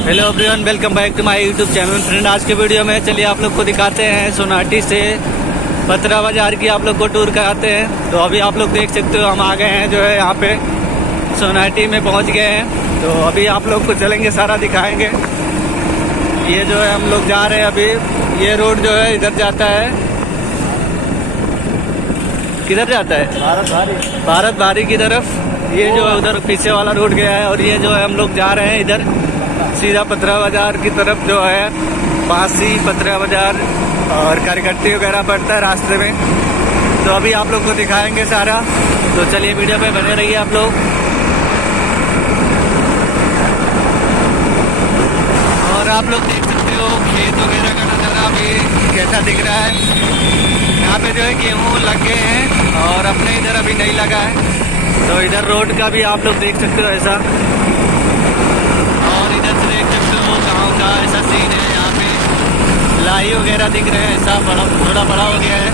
Hello everyone, welcome back to my YouTube channel. Friend, आज के video में चलिए आप लोग को दिखाते हैं सोनाटी से पथरा बाजार की आप लोग को टूर कराते हैं। तो अभी आप लोग देख सकते हो हम आ गए हैं जो है यहाँ पे सोनाटी में पहुँच गए हैं। तो अभी आप लोग को चलेंगे, सारा दिखाएंगे। ये जो है हम लोग जा रहे हैं अभी। ये रोड जो है इधर जाता है, किधर जाता है? भारत भारी की तरफ। ये जो है उधर पीछे वाला रोड गया है और ये जो है हम लोग जा रहे हैं इधर सीधा पथरा बाजार की तरफ। जो है बांसी, पथरा बाजार और करकट्टी वगैरह पड़ता है रास्ते में। तो अभी आप लोग को दिखाएंगे सारा। तो चलिए वीडियो पे बने रहिए आप लोग। और आप लोग देख सकते हो खेत वगैरह का नज़ारा अभी कैसा दिख रहा है। यहाँ पे जो है गेहूँ लग गए हैं और अपने इधर अभी नहीं लगा है। तो इधर रोड का भी आप लोग देख सकते हो ऐसा, और इधर से देख सकते हो गाँव का ऐसा सीन है। यहाँ पे लाई वगैरह दिख रहे हैं, ऐसा बड़ा थोड़ा बड़ा हो गया है।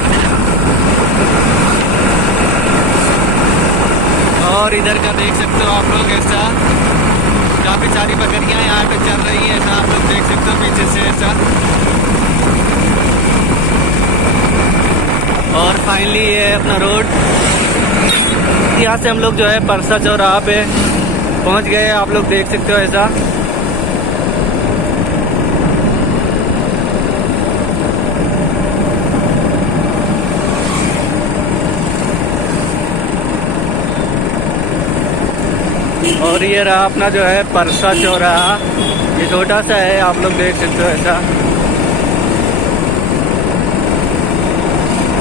और इधर का देख सकते हो आप लोग ऐसा, काफ़ी सारी बकरियाँ यहाँ पे चल रही हैं। ऐसा आप लोग देख सकते हो पीछे से ऐसा। और फाइनली ये है अपना रोड। यहाँ से हम लोग जो है परसा चौराहा पे पहुँच गए। आप लोग देख सकते हो ऐसा। और ये रहा अपना जो है परसा चौराहा। ये छोटा सा है, आप लोग देख सकते हो ऐसा।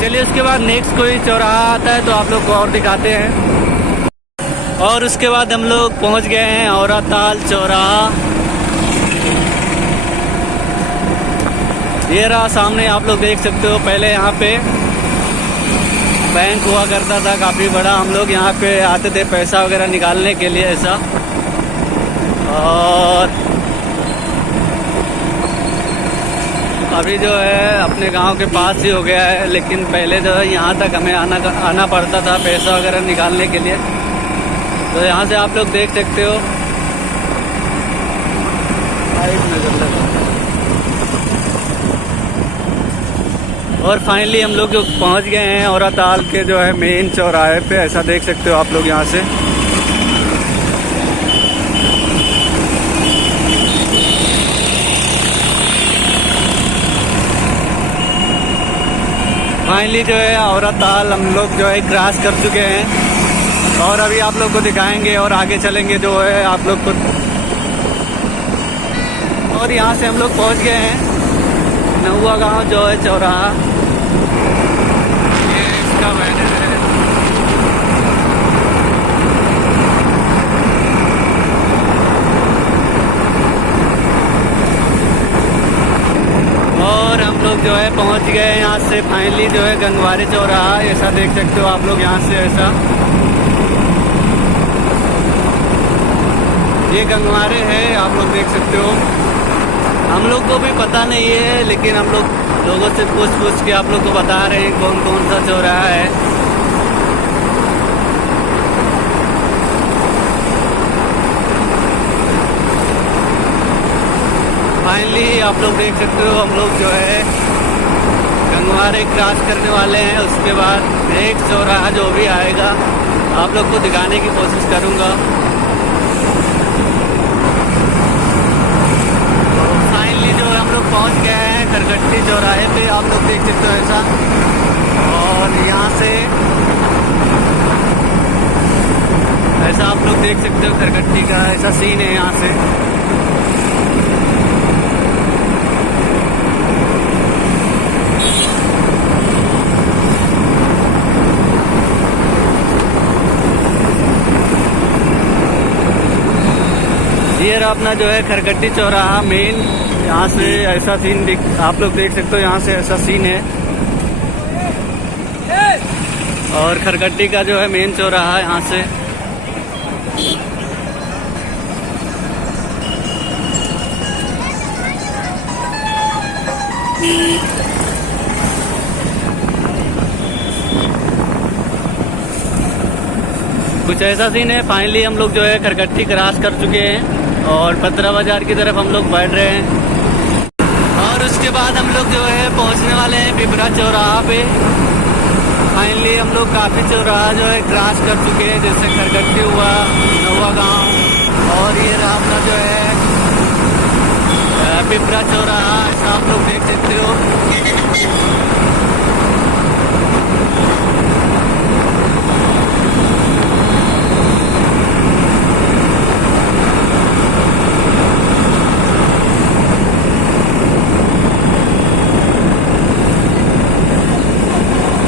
चलिए उसके बाद नेक्स्ट कोई चौराहा आता है तो आप लोग को और दिखाते हैं। और उसके बाद हम लोग पहुंच गए हैं औराताल चौराहा। ये रहा सामने, आप लोग देख सकते हो। पहले यहाँ पे बैंक हुआ करता था काफ़ी बड़ा। हम लोग यहाँ पे आते थे पैसा वगैरह निकालने के लिए ऐसा। और अभी जो है अपने गांव के पास ही हो गया है, लेकिन पहले जो है यहाँ तक हमें आना पड़ता था पैसा वगैरह निकालने के लिए। तो यहाँ से आप लोग देख सकते हो। और फाइनली हम लोग जो पहुँच गए हैं औराताल के जो है मेन चौराहे पे, ऐसा देख सकते हो आप लोग यहाँ से। फाइनली जो है औराताल हम लोग जो है क्रॉस कर चुके हैं। और अभी आप लोग को दिखाएंगे और आगे चलेंगे जो है आप लोग को। और यहाँ से हम लोग पहुँच गए हैं नहुआ गांव जो है चौराहा। ये इसका बैनर है। और हम लोग जो है पहुंच गए यहाँ से फाइनली जो है गंगवारी चौराहा। ऐसा देख सकते हो आप लोग यहाँ से ऐसा। ये गंगवारे है, आप लोग देख सकते हो। हम लोग को भी पता नहीं है, लेकिन हम लोग लोगों से पूछ के आप लोग को बता रहे हैं कौन कौन सा चौराहा है। फाइनली आप लोग देख सकते हो हम लोग जो है गंगवारे क्रॉस करने वाले हैं। उसके बाद नेक्स्ट चौराहा जो भी आएगा आप लोग को दिखाने की कोशिश करूँगा। फाइनली जो हम लोग पहुँच गए हैं करकट्टी चौराहे पे, आप लोग देख सकते हो ऐसा। और यहाँ से ऐसा आप लोग देख सकते हो करकट्टी का ऐसा सीन है यहाँ से। ये रहा अपना जो है खरकट्टी चौराहा मेन। यहाँ से ऐसा सीन आप लोग देख सकते हो। यहाँ से ऐसा सीन है। और खरकट्टी का जो है मेन चौराहा यहाँ से। कुछ ऐसा सीन है। फाइनली हम लोग जो है खरकट्टी क्रॉस कर चुके हैं। और पतरा बाज़ार की तरफ हम लोग बढ़ रहे हैं। और उसके बाद हम लोग जो है पहुंचने वाले हैं पिपरा चौराहा पे। फाइनली हम लोग काफ़ी चौराहा जो है क्रॉस कर चुके हैं, जैसे खरगट्टी हुआ, नवा गाँव, और ये रहा अपना जो है पिपरा चौराहा। ऐसा आप लोग देख सकते हो।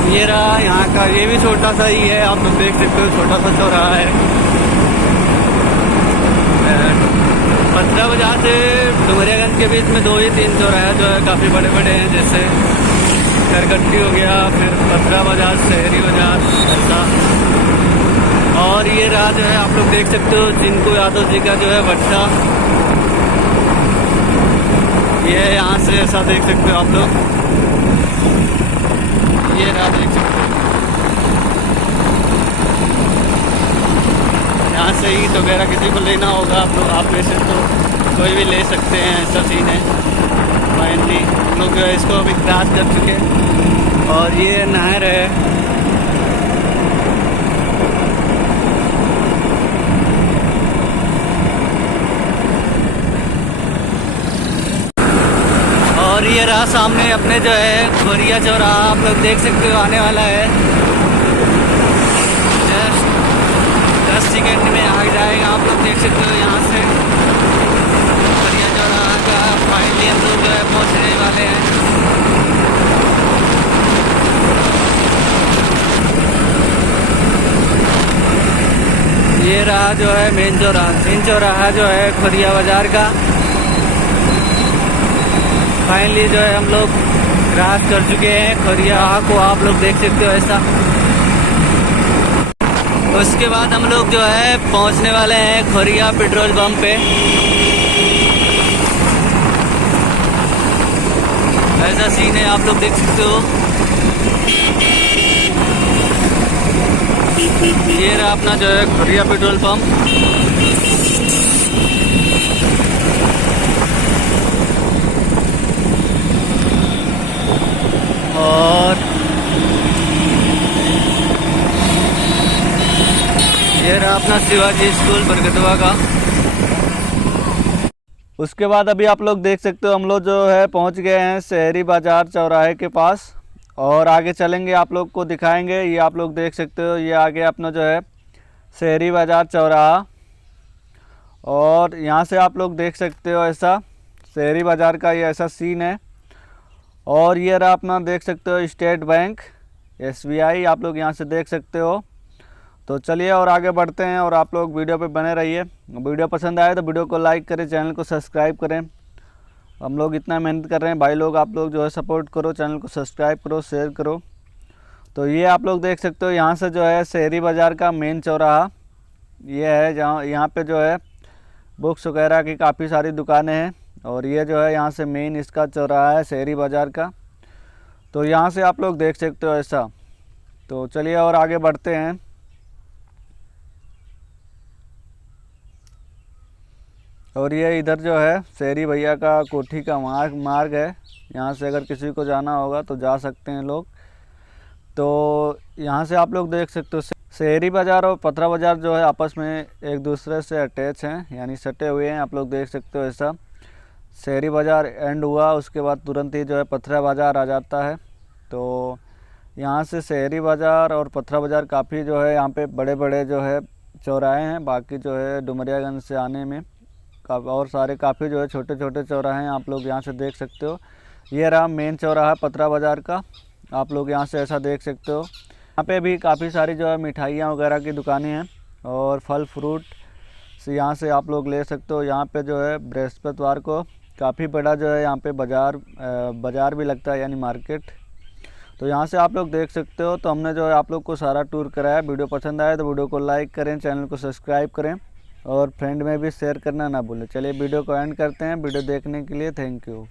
ये रहा यहाँ का, ये भी छोटा सा ही है, आप लोग देख सकते हो, छोटा सा चौराहा है। पतरा बाजार से डुमरियागंज के बीच में 2 ही 3 चौराहे जो है काफ़ी बड़े बड़े हैं, जैसे खरगट्टी हो गया, फिर पतरा बाजार, शहरी बाजार, ऐसा। और ये रहा जो है आप लोग देख सकते हो चिंकू यादव जी का जो है भट्टा, ये यहाँ से ऐसा देख सकते हो आप लोग। ये रहा देख सकते हो, यहाँ से ईंट वगैरह किसी को लेना होगा आप में से तो कोई भी ले सकते हैं, ऐसा सीन है। फाइनली हम लोग इसको अभी क्रॉस कर चुके हैं। और ये नहर है, और ये रहा सामने अपने जो है खोरिया चौराहा, आप लोग देख सकते हो आने वाला है। जस्ट 10 सेकेंड में आ जाएगा, आप लोग देख सकते हो यहाँ से खोरिया चौराहा का। फाइनली हम लोग जो है पहुँचने वाले हैं। ये रहा जो है मेन चौराहा जो है खोरिया बाजार का। फाइनली जो है हम लोग क्रॉस कर चुके हैं खोरिया को, आप लोग देख सकते हो ऐसा। उसके बाद हम लोग जो है पहुंचने वाले हैं खोरिया पेट्रोल पंप पे। ऐसा सीन है, आप लोग देख सकते हो। ये रहा अपना जो है खोरिया पेट्रोल पंप। और ये रहा अपना शिवाजी स्कूल बरगटवा का। उसके बाद अभी आप लोग देख सकते हो हम लोग जो है पहुंच गए हैं शहरी बाज़ार चौराहे के पास, और आगे चलेंगे, आप लोग को दिखाएंगे। ये आप लोग देख सकते हो, ये आगे अपना जो है शहरी बाज़ार चौराहा, और यहाँ से आप लोग देख सकते हो ऐसा शहरी बाज़ार का ये ऐसा सीन है। और ये रहा अपना देख सकते हो स्टेट बैंक SBI, आप लोग यहाँ से देख सकते हो। तो चलिए और आगे बढ़ते हैं, और आप लोग वीडियो पे बने रहिए। वीडियो पसंद आए तो वीडियो को लाइक करें, चैनल को सब्सक्राइब करें। हम लोग इतना मेहनत कर रहे हैं भाई लोग, आप लोग जो है सपोर्ट करो, चैनल को सब्सक्राइब करो, शेयर करो। तो ये आप लोग देख सकते हो यहाँ से जो है शहरी बाज़ार का मेन चौराहा ये है, जहाँ यहाँ पे जो है बुक्स वगैरह की काफ़ी सारी दुकानें हैं। और ये जो है यहाँ से मेन इसका चौराहा है शहरी बाज़ार का। तो यहाँ से आप लोग देख सकते हो ऐसा। तो चलिए और आगे बढ़ते हैं। और ये इधर जो है शहरी भैया का कोठी का मार्ग है, यहाँ से अगर किसी को जाना होगा तो जा सकते हैं लोग। तो यहाँ से आप लोग देख सकते हो शहरी बाज़ार और पतरा बाज़ार जो है आपस में एक दूसरे से अटैच हैं, यानी सटे हुए हैं, आप लोग देख सकते हो ऐसा। शहरी बाज़ार एंड हुआ, उसके बाद तुरंत ही जो है पथरा बाज़ार आ जाता है। तो यहाँ से शहरी बाज़ार और पथरा बाज़ार काफ़ी जो है यहाँ पे बड़े बड़े जो है चौराहे हैं। बाकी जो है डुमरियागंज से आने में और सारे काफ़ी जो है छोटे छोटे चौराहे हैं, आप लोग यहाँ से देख सकते हो। ये रहा मेन चौराहा पथरा बाज़ार का, आप लोग यहाँ से ऐसा देख सकते हो। यहाँ पे भी काफ़ी सारी जो है मिठाइयाँ वगैरह की दुकानें हैं, और फल फ्रूट से यहाँ से आप लोग ले सकते हो। यहाँ पे जो है बृहस्पतिवार को काफ़ी बड़ा जो है यहाँ पे बाज़ार भी लगता है, यानी मार्केट। तो यहाँ से आप लोग देख सकते हो। तो हमने जो है आप लोग को सारा टूर कराया। वीडियो पसंद आए तो वीडियो को लाइक करें, चैनल को सब्सक्राइब करें, और फ्रेंड में भी शेयर करना ना भूलें। चलिए वीडियो को एंड करते हैं। वीडियो देखने के लिए थैंक यू।